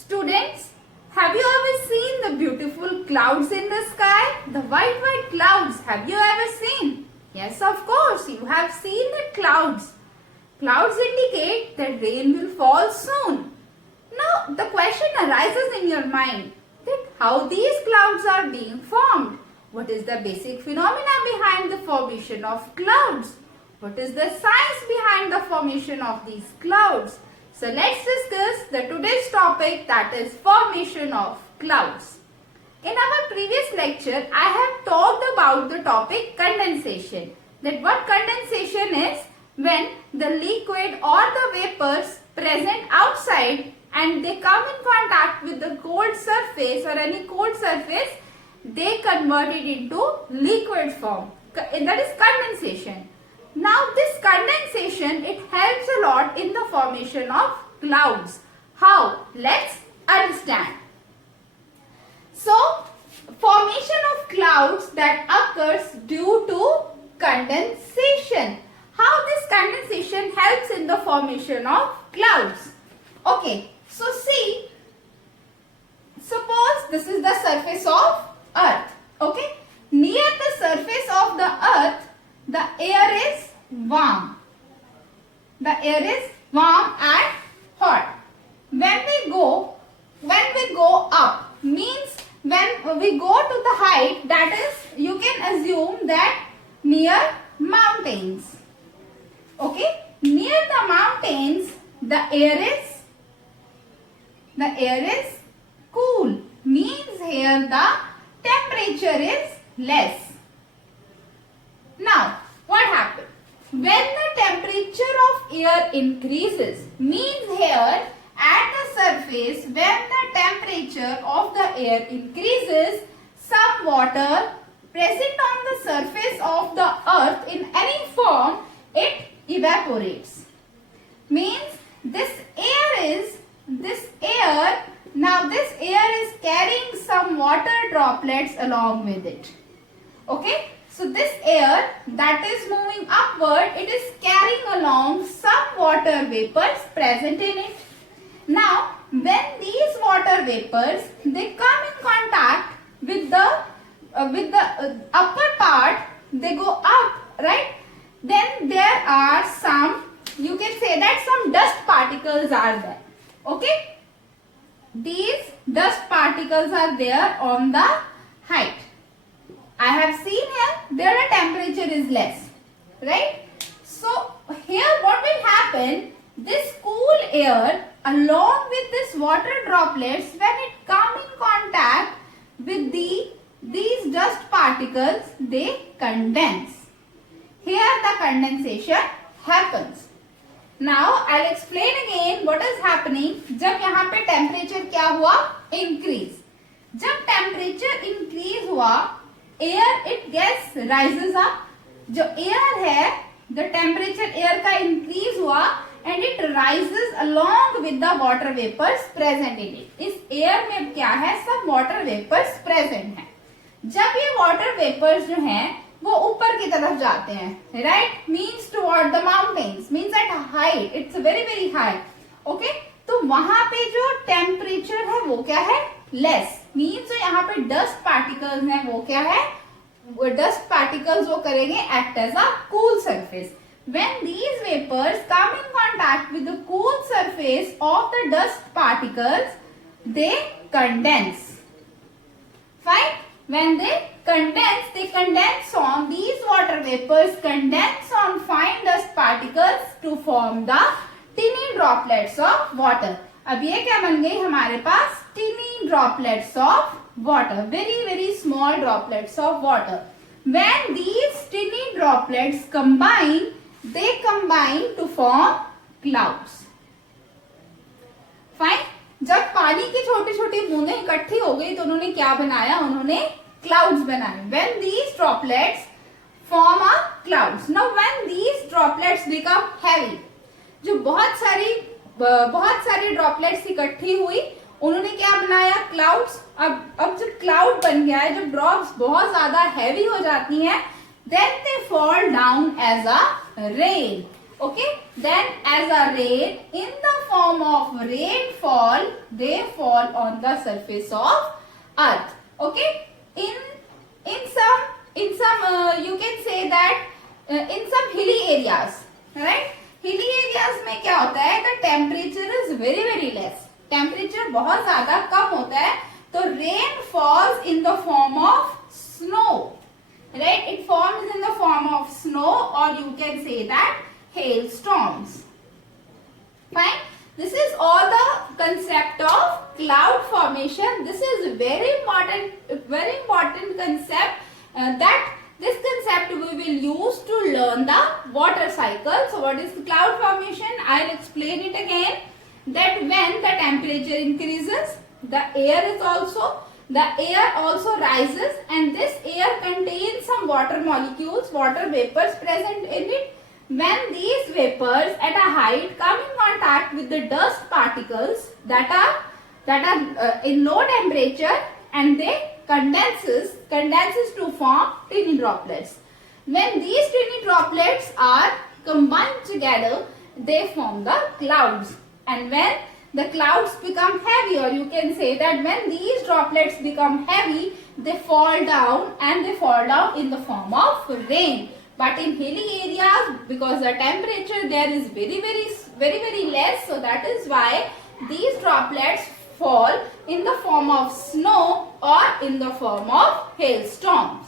Students, have you ever seen the beautiful clouds in the sky? The white clouds, have you ever seen? Yes, of course, you have seen the clouds. Clouds indicate that rain will fall soon. Now, the question arises in your mind that how these clouds are being formed. What is the basic phenomena behind the formation of clouds? What is the science behind the formation of these clouds? So let's discuss the today's topic, that is formation of clouds. In our previous lecture, I have talked about the topic condensation. That what condensation is? When the liquid or the vapors present outside and they come in contact with the cold surface or any cold surface, they convert it into liquid form. That is condensation. Now this condensation, it helps a lot in the formation of clouds. How? Let's understand. So, formation of clouds that occurs due to condensation. How this condensation helps in the formation of clouds? Okay, so see, suppose this is the surface of earth. Okay, near the surface of the earth, the air is warm. The air is warm and hot. When we go up, means when we go to the height, that is, you can assume that near mountains. Okay, near the mountains, the air is cool. Means here the temperature is less. Now, what happens? When the temperature of air increases, means here at the surface, when the temperature of the air increases, some water present on the surface of the earth in any form, it evaporates. Means this air is carrying some water droplets along with it. Okay, so this air that is moving upward, it is carrying along some water vapors present in it. Now, when these water vapors, they come in contact with the upper part, they go up, right? Then there are some, you can say that some dust particles are there. Okay? These dust particles are there on the height. I have seen here, there the temperature is less, right? So, here what will happen, this cool air along with this water droplets, when it come in contact with these dust particles, they condense. Here the condensation happens. Now, I'll explain again what is happening. जब यहाँ पे temperature क्या हुआ? Increase. जब temperature increase हुआ, air it gets rises up. जो air है, the temperature air का increase हुआ and it rises along with the water vapors present in it. इस air में क्या है? सब water vapors present हैं. जब ये water vapors जो हैं, वो ऊपर की तरफ जाते हैं, right? Means toward the mountains, means at a height, it's very high. Okay? तो वहां पे जो temperature है वो क्या है? Less. Means जो यहाँ पे dust particles हैं वो क्या है? वो dust particles वो करेंगे act as a cool surface. When these vapors come in contact with the cool surface of the dust particles, they condense. Fine? When they condense on, these water vapors condense on fine dust particles to form the tiny droplets of water. अब ये क्या बन गई हमारे पास? Tiny droplets of water. Very small droplets of water. When these tiny droplets combine, they combine to form clouds. Fine? जब पानी की छोटी छोटी बूंदें इकट्ठी हो गई तो उन्होंने क्या बनाया? उन्होंने clouds बनाए. When these droplets form a clouds. Now when these droplets become heavy, जो बहुत सारी droplets इकट्ठी हुई, उन्होंने क्या बनाया? Clouds. अब जब cloud बन गया है, जब drops बहुत ज्यादा heavy हो जाती हैं, then they fall down as a rain. Okay, then as a rain in the form of rainfall, they fall on the surface of earth. Okay, in some you can say that in some hilly areas, right? Hilly areas में क्या होता है? The temperature is very less. Temperature बहुत ज़्यादा कम होता है, तो rain falls in the form of snow, right? It forms in the form of snow, or you can say that hailstorms. Fine. This is all the concept of cloud formation. This is very important concept. That this concept we will use to learn the water cycle. So what is the cloud formation? I'll explain it again. That when the temperature increases, the air also rises, and this air contains some water molecules, water vapors present in it. When these vapors at a height come in contact with the dust particles that are in low temperature, and they condenses to form tiny droplets. When these tiny droplets are combined together, they form the clouds. And when the clouds become heavy, or you can say that when these droplets become heavy, they fall down, and they fall down in the form of rain. But in hilly areas, because the temperature there is very less, so that is why these droplets fall in the form of snow or in the form of hailstorms.